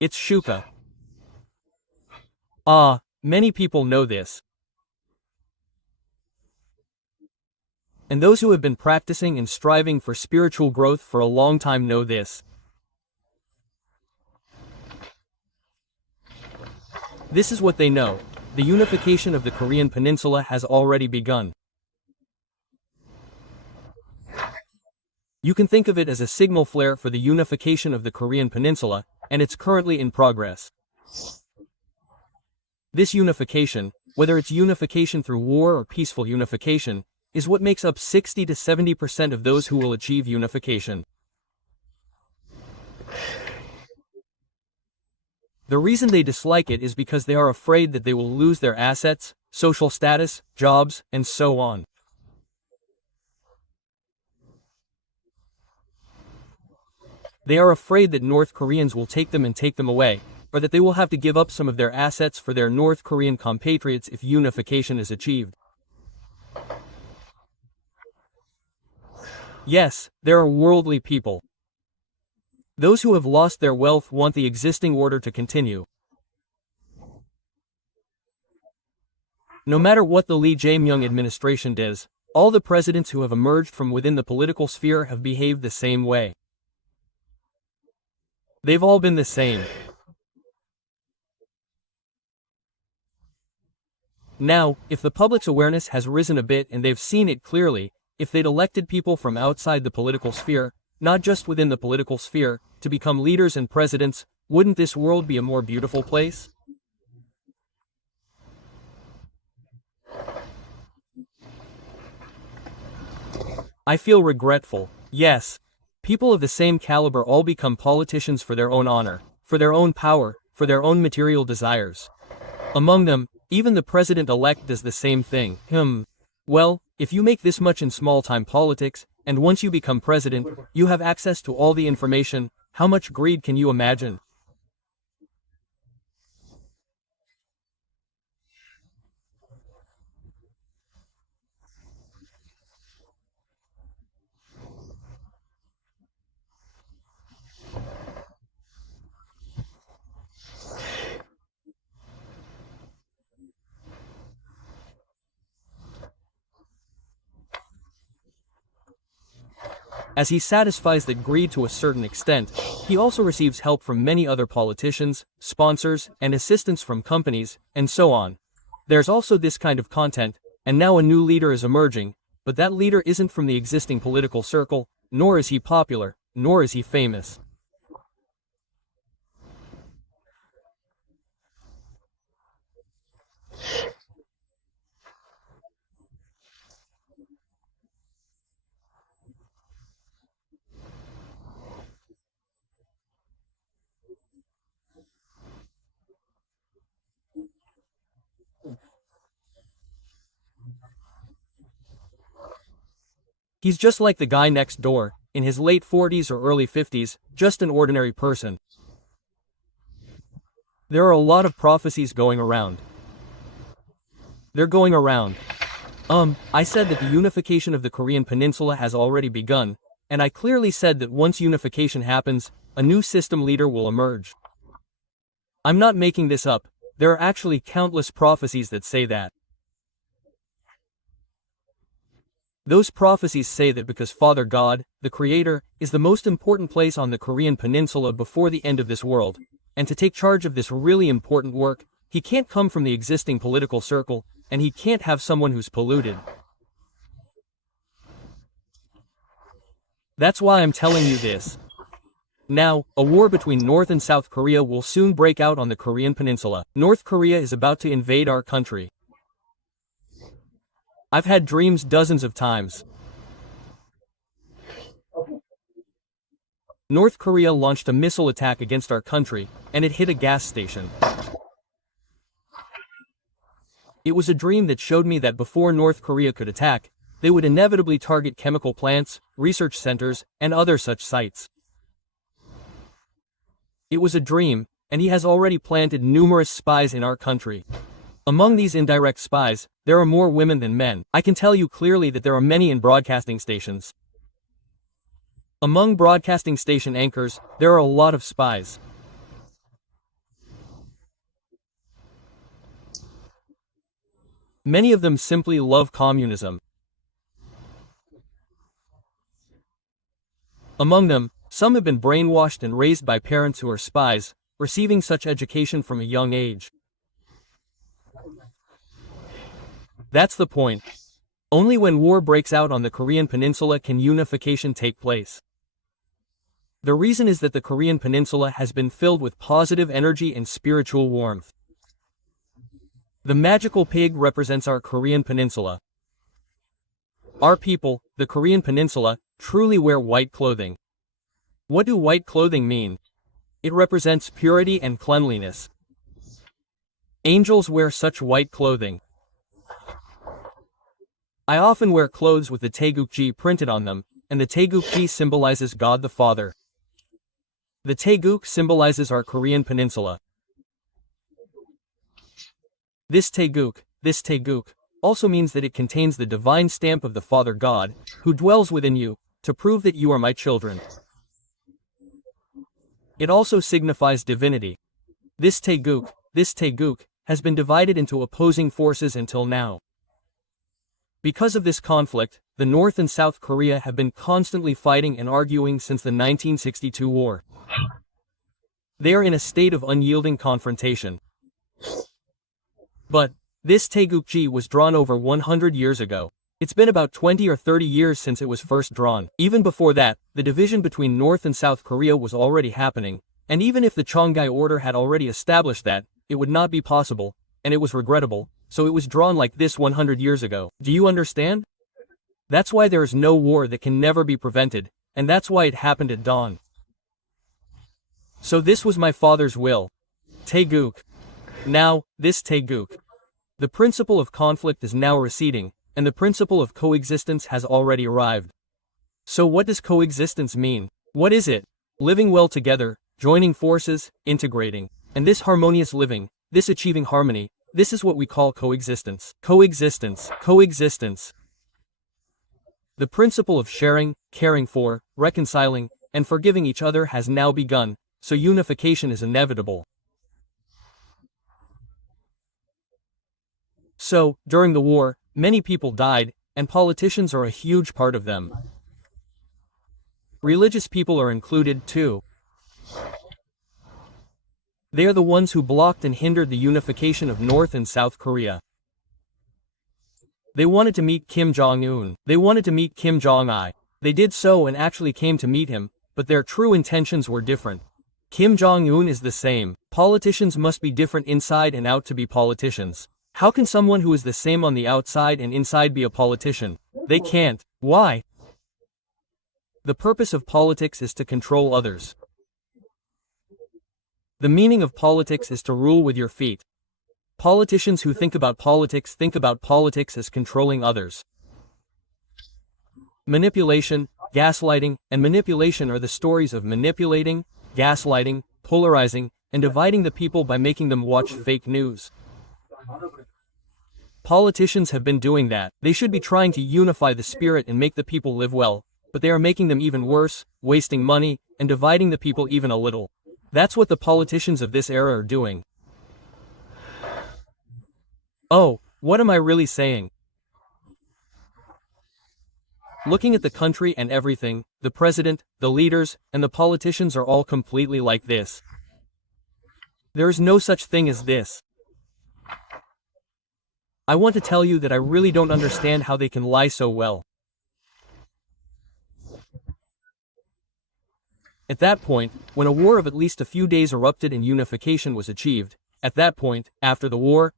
It's shuka. Many people know this. And those who have been practicing and striving for spiritual growth for a long time know this. This is what they know. The unification of the Korean Peninsula has already begun. You can think of it as a signal flare for the unification of the Korean Peninsula, and it's currently in progress. This unification, whether it's unification through war or peaceful unification, is what makes up 60 to 70% of those who will achieve unification. The reason they dislike it is because they are afraid that they will lose their assets, social status, jobs, and so on. They are afraid that North Koreans will take them and take them away, or that they will have to give up some of their assets for their North Korean compatriots if unification is achieved. Yes, there are worldly people. Those who have lost their wealth want the existing order to continue. No matter what the Lee Jae-myung administration does, all the presidents who have emerged from within the political sphere have behaved the same way. They've all been the same. Now, if the public's awareness has risen a bit and they've seen it clearly, if they'd elected people from outside the political sphere, not just within the political sphere, to become leaders and presidents, wouldn't this world be a more beautiful place? I feel regretful. Yes. People of the same caliber all become politicians for their own honor, for their own power, for their own material desires. Among them, even the president-elect does the same thing. Well, if you make this much in small-time politics, and once you become president, you have access to all the information, how much greed can you imagine? As he satisfies that greed to a certain extent, he also receives help from many other politicians, sponsors, and assistance from companies, and so on. There's also this kind of content, and now a new leader is emerging, but that leader isn't from the existing political circle, nor is he popular, nor is he famous. He's just like the guy next door, in his late 40s or early 50s, just an ordinary person. There are a lot of prophecies going around. They're going around. I said that the unification of the Korean Peninsula has already begun, and I clearly said that once unification happens, a new system leader will emerge. I'm not making this up, there are actually countless prophecies that say that. Those prophecies say that because Father God, the Creator, is the most important place on the Korean Peninsula before the end of this world, and to take charge of this really important work, he can't come from the existing political circle, and he can't have someone who's polluted. That's why I'm telling you this. Now, a war between North and South Korea will soon break out on the Korean Peninsula. North Korea is about to invade our country. I've had dreams dozens of times. North Korea launched a missile attack against our country, and it hit a gas station. It was a dream that showed me that before North Korea could attack, they would inevitably target chemical plants, research centers, and other such sites. It was a dream, and he has already planted numerous spies in our country. Among these indirect spies, there are more women than men. I can tell you clearly that there are many in broadcasting stations. Among broadcasting station anchors, there are a lot of spies. Many of them simply love communism. Among them, some have been brainwashed and raised by parents who are spies, receiving such education from a young age. That's the point. Only when war breaks out on the Korean Peninsula can unification take place. The reason is that the Korean Peninsula has been filled with positive energy and spiritual warmth. The magical pig represents our Korean Peninsula. Our people, the Korean Peninsula, truly wear white clothing. What do white clothing mean? It represents purity and cleanliness. Angels wear such white clothing. I often wear clothes with the taegukji printed on them, and the taegukji symbolizes God the Father. The taeguk symbolizes our Korean Peninsula. This taeguk, also means that it contains the divine stamp of the Father God, who dwells within you, to prove that you are my children. It also signifies divinity. This taeguk, has been divided into opposing forces until now. Because of this conflict, the North and South Korea have been constantly fighting and arguing since the 1962 war. They are in a state of unyielding confrontation. But this taegukji was drawn over 100 years ago. It's been about 20 or 30 years since it was first drawn. Even before that, the division between North and South Korea was already happening, and even if the Cheongai Order had already established that, it would not be possible, and it was regrettable, so it was drawn like this 100 years ago. Do you understand? That's why there is no war that can never be prevented, and that's why it happened at dawn. So this was my father's will. Taeguk. Now, this taeguk. The principle of conflict is now receding, and the principle of coexistence has already arrived. So what does coexistence mean? What is it? Living well together, joining forces, integrating. And this harmonious living, this achieving harmony, this is what we call coexistence. Coexistence. The principle of sharing, caring for, reconciling, and forgiving each other has now begun, so unification is inevitable. So, during the war, many people died, and politicians are a huge part of them. Religious people are included too. They are the ones who blocked and hindered the unification of North and South Korea. They wanted to meet Kim Jong-un. They wanted to meet Kim Jong-il. They did so and actually came to meet him, but their true intentions were different. Kim Jong-un is the same. Politicians must be different inside and out to be politicians. How can someone who is the same on the outside and inside be a politician? They can't. Why? The purpose of politics is to control others. The meaning of politics is to rule with your feet. Politicians who think about politics as controlling others. Manipulation, gaslighting, and manipulation are the stories of manipulating, gaslighting, polarizing, and dividing the people by making them watch fake news. Politicians have been doing that. They should be trying to unify the spirit and make the people live well, but they are making them even worse, wasting money, and dividing the people even a little. That's what the politicians of this era are doing. Oh, what am I really saying? Looking at the country and everything, the president, the leaders, and the politicians are all completely like this. There is no such thing as this. I want to tell you that I really don't understand how they can lie so well. At that point, when a war of at least a few days erupted and unification was achieved, at that point, after the war,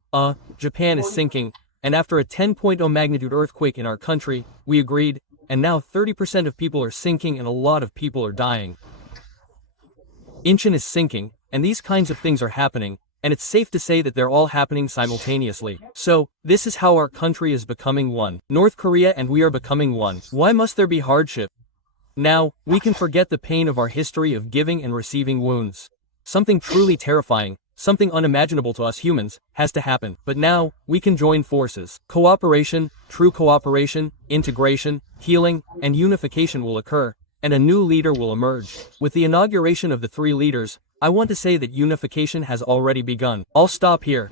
Japan is sinking, and after a 10.0 magnitude earthquake in our country, we agreed, and now 30% of people are sinking and a lot of people are dying. Incheon is sinking, and these kinds of things are happening, and it's safe to say that they're all happening simultaneously. So, this is how our country is becoming one. North Korea and we are becoming one. Why must there be hardship? Now, we can forget the pain of our history of giving and receiving wounds. Something truly terrifying, something unimaginable to us humans, has to happen. But now, we can join forces. Cooperation, true cooperation, integration, healing, and unification will occur, and a new leader will emerge. With the inauguration of the three leaders, I want to say that unification has already begun. I'll stop here.